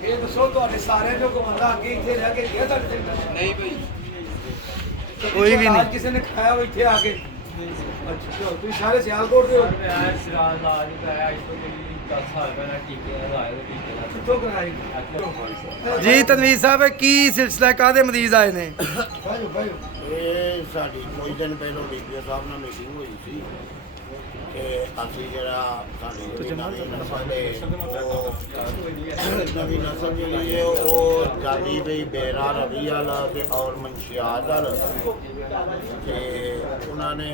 ये दसो तो सारे जो कमांडा आगे इतने रह के गया नहीं भाई कोई भी नहीं किसी ने खाया वो इतने आके अच्छा तुम सारे सियालकोट दे हो जी तनवीर साहब की सिलसिला कादे मरीज आए ने साड़ी कोई दिन पहले डीपीओ साहब ਨਾਲ ਮੀਟਿੰਗ ਹੋਈ ਸੀ ਕਿ ਅਸੀਂ ਜਿਹੜਾ ਸਾਡੀ ਨਵੀਂ ਨਸਲ ਜਿਹੜੀ ਹੈ ਉਹ ਜਾਂਦੀ ਪਈ ਬੇਰਾ ਰਵੀ ਵਾਲਾ ਤੇ ਔਰ ਮਨਸ਼ਿਆਤ ਵਾਲਾ ਤੇ ਉਹਨਾਂ ਨੇ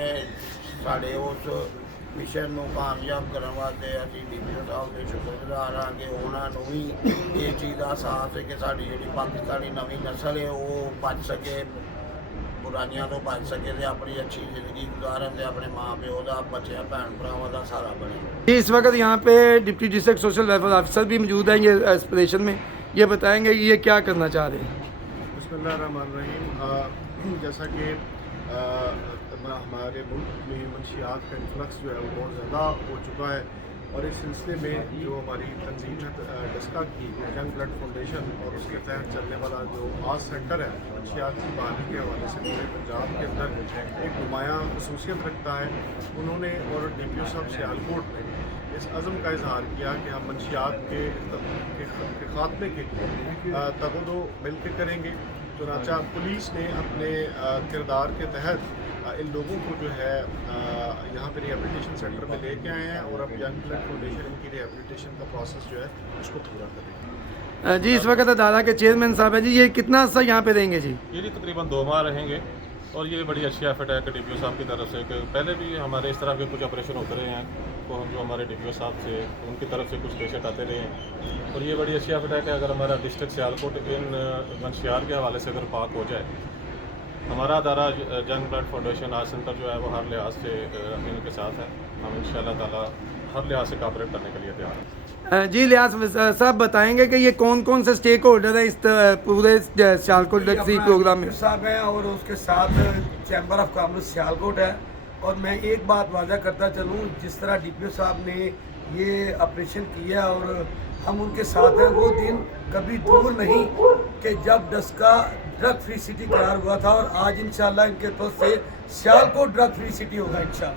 ਸਾਡੇ ਉਸ ਮਿਸ਼ਨ ਨੂੰ ਕਾਮਯਾਬ ਕਰਨ ਵਾਸਤੇ ਅਸੀਂ ਡੀਪੀਓ ਸਾਹਿਬ ਦੇ ਸ਼ੁਕਰਗੁਜ਼ਾਰ ਹਾਂ ਕਿ ਉਹਨਾਂ ਨੂੰ ਵੀ ਇਹ ਚੀਜ਼ ਦਾ ਅਹਿਸਾਸ ਹੈ ਕਿ ਸਾਡੀ ਜਿਹੜੀ ਪਾਕਿਸਤਾਨੀ ਨਵੀਂ ਨਸਲ ਹੈ ਉਹ ਬਚ ਸਕੇ बुराइयां तो बच सके थे अपनी अच्छी जिंदगी गुजारन से अपने माँ प्यो का बच्चे भैन भरावां का सहारा बने। इस वक्त यहाँ पे deputy district social welfare officer भी मौजूद हैं ये एस्पिरेशन में, ये बताएंगे कि ये क्या करना चाह रहे हैं। बिस्मिल्लाहिर्रहमानिर्रहीम। जैसा कि हमारे मुल्क में मंशियात का इन्फ्लक्स जो है वो बहुत ज़्यादा हो चुका है और इस सिलसिले में जो हमारी तंजीम है डस्का की यंग ब्लड फाउंडेशन और उसके तहत चलने वाला जो आज सेंटर है मंशियात की बहाली के हवाले से पूरे पंजाब के अंदर एक नुमायाँ खसूसियत रखता है। उन्होंने और DPO साहब सियालकोट ने इस अज़म का इजहार किया कि हम मंशियात के खात्मे के लिए तगदो मिल के करेंगे। चुनांचा पुलिस ने अपने किरदार के तहत इन लोगों को जो है यहाँ पे रिहेबिलिटेशन सेंटर में लेके आए हैं और अब यंग ब्लड फाउंडेशन इनकी रिहेबिलिटेशन का प्रोसेस जो है उसको पूरा करेंगे। जी इस वक्त अदारा के चेयरमैन साहब हैं जी, ये कितना अर्सा यहाँ पे रहेंगे जी? ये जी तकरीबन 2 माह रहेंगे और ये बड़ी अच्छी एफर्ट है कि DPO साहब की तरफ से कि पहले भी हमारे इस तरह के कुछ ऑपरेशन होते रहे हैं तो हम जो हमारे DPO साहब से उनकी तरफ से कुछ पेशेंट आते रहे हैं और ये बड़ी अच्छी एफर्ट है कि अगर हमारा डिस्ट्रिक्ट सियालकोट इन मंशियात के हवाले से अगर पाक हो जाए, हमारा अदारा यंग ब्लड फाउंडेशन आज सेंटर जो है वो हर लिहाज से इनके साथ है। हम इंशाअल्लाह ताला हर लिहाज से कॉपरेट करने के लिए तैयार हैं। जी लिहाज साहब बताएंगे कि ये कौन कौन से स्टेक होल्डर है इस पूरे सियालकोट प्रोग्राम में? साहब हैं और उसके साथ चैम्बर ऑफ कॉमर्स सियालकोट है। और मैं एक बात वादा करता चलूँ, जिस तरह DPO साहब ने ये ऑपरेशन किया और हम उनके साथ हैं, वो दिन कभी दूर नहीं कि जब डस्का ड्रग फ्री सिटी करार हुआ था और आज इंशाल्लाह इनके तरफ से सियालकोट ड्रग फ्री सिटी होगा इंशाल्लाह।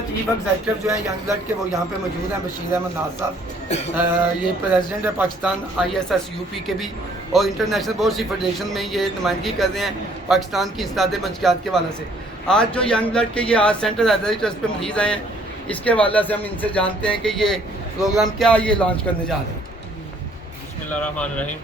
चीफ एग्जीक्यूटिव जो है यंग ब्लड के वो यहाँ पे मौजूद हैं, बशीर अहमद नाज साहब। ये प्रेसिडेंट है पाकिस्तान ISS UP के भी और इंटरनेशनल बहुत सी फेडरेशन में ये नुमाइंदगी कर रहे हैं पाकिस्तान की इस्ताद मंशियात के हवाले से। आज जो यंग ब्लड के ये आज सेंटर हैदरी ट्रस्ट पे मरीज आए हैं, इसके हवाले से हम इनसे जानते हैं कि ये प्रोग्राम क्या ये लॉन्च करने जा रहे हैं। बिस्मिल्लाहिर्रहमानिर्रहीम।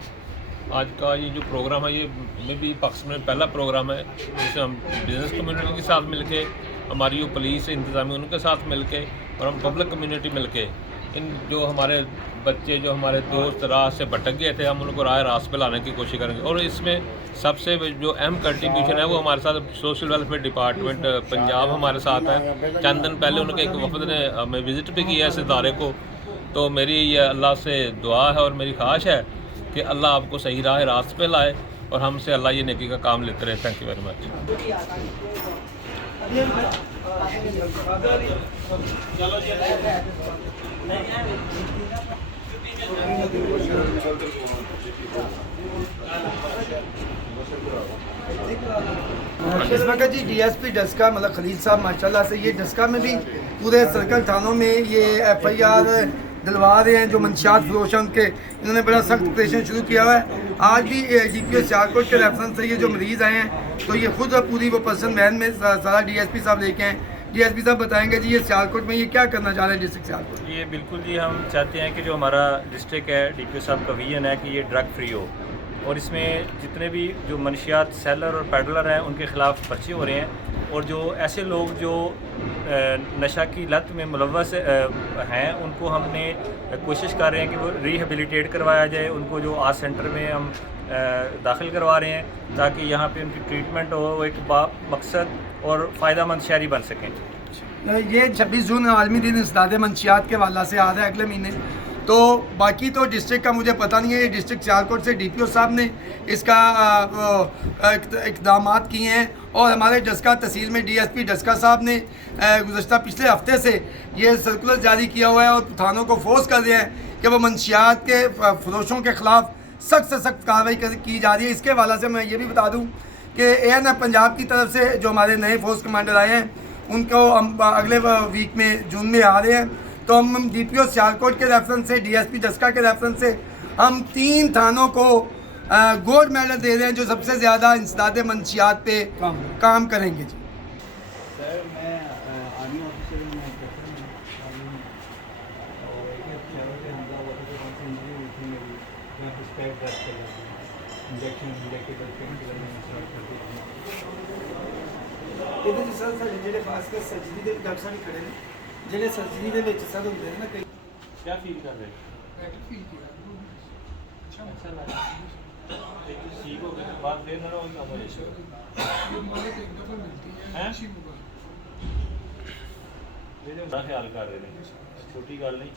आज का ये जो प्रोग्राम है ये में भी पाकिस्तान में पहला प्रोग्राम है जिसमें हम बिज़नेस कम्युनिटी के साथ मिलके, हमारी जो पुलिस इंतज़ामी उनके साथ मिलके और हम पब्लिक कम्युनिटी मिलके इन जो हमारे बच्चे जो हमारे दोस्त राह से भटक गए थे हम उनको राह रास्त पे लाने की कोशिश करेंगे। और इसमें सबसे जो अहम कंट्रीब्यूशन है वो हमारे साथ सोशल वेलफेयर डिपार्टमेंट पंजाब हमारे साथ है। चंद दिन पहले उनके एक वफद ने हमें विज़िट भी किया इस इदारे को। तो मेरी ये अल्लाह से दुआ है और मेरी ख्वाहिश है कि अल्लाह आपको सही राह रास्त पे लाए और हमसे अल्लाह ये नेकी का काम लेते रहे। Thank you very much. इस वक्त जी DSP डस्का मतलब खलील साहब माशाल्लाह से ये डस्का में भी पूरे सर्कल थानों में ये FIR दिलवा रहे हैं जो मंशियात फरोश हैं उनके। इन्होंने बड़ा सख्त ऑपरेशन शुरू किया हुआ है। आज भी DPO सियालकोट के रेफरेंस से ये जो मरीज़ आए हैं तो ये खुद पूरी वो पर्सन वैन में सारा DSP साहब लेके आए। DSP साहब बताएंगे जी ये सियालकोट में ये क्या करना चाह रहे हैं डिस्ट्रिक्ट सियालकोट। ये बिल्कुल जी हम चाहते हैं कि जो हमारा डिस्ट्रिक्ट है DPO साहब का विजन है कि ये ड्रग फ्री हो और इसमें जितने भी जो मनशियात सेलर और पेडलर हैं उनके ख़िलाफ़ पर्चे हो रहे हैं और जो ऐसे लोग जो नशा की लत में मुलव्वस हैं उनको हमने कोशिश कर रहे हैं कि वो रिहेबिलिटेट करवाया जाए। उनको जो आज सेंटर में हम दाखिल करवा रहे हैं ताकि यहाँ पे उनकी ट्रीटमेंट हो, वो एक मकसद और फ़ायदामंद शहरी बन सकें। ये 26 जून आलमी दिन इंसदाद मंशियात के वाला से आ रहा है अगले महीने। तो बाकी तो डिस्ट्रिक्ट का मुझे पता नहीं है। ये डिस्ट्रिक्ट सियालकोट से DPO साहब ने इसका इक़दाम किए हैं और हमारे डस्का तहसील में DSP डस्का साहब ने गुज़श्ता पिछले हफ्ते से ये सर्कुलर जारी किया हुआ है और थानों को फोर्स कर रहे हैं कि वो मंशियात के फरोशों के ख़िलाफ़ सख्त से सख्त कार्रवाई की जा रही है। इसके हवाले से मैं ये भी बता दूँ कि ANF पंजाब की तरफ से जो हमारे नए फोर्स कमांडर आए हैं उनको हम अगले वीक में जून में आ रहे हैं। तो हम DPO सियालकोट के रेफरेंस से DSP डस्का के रेफरेंस से हम 3 थानों को गोल्ड मेडल दे रहे हैं जो सबसे ज़्यादा इंसदाद मंशियात पे काम करेंगे जी। सर मैं आर्मी ऑफिसर हूँ, मैं हमला हुआ था तो वहाँ से इंजरी हुई थी मेरी। मैं प्रिस्क्राइब ड्रग कर रहा था, इंजेक्शन इंजेक्टेबल पेन किलर में स्टार्ट कर दिया। जी सर ਜਿਹੜੇ ਖਾਸ ਕਰ ਸਰਜਰੀ ਦੇ ਡਾਕਟਰ ਸਾਹਿਬ ਖੜੇ ਨੇ ਜਿਹੜੇ ਸਰਜਰੀ ਦੇ ਵਿੱਚ ਸਰ ਹੁੰਦੇ ਨੇ ਨਾ ਕਈ क्या फील कर रहे हैं? अच्छा लग रहा है। लेकिन ठीक हो गए तो बाद फिर ना वही काम हो जाए हैं ਇਹਦੇ ਬੜਾ ਖਿਆਲ ਕਰ ਰਹੇ ਨੇ, ਛੋਟੀ ਗੱਲ ਨਹੀਂ।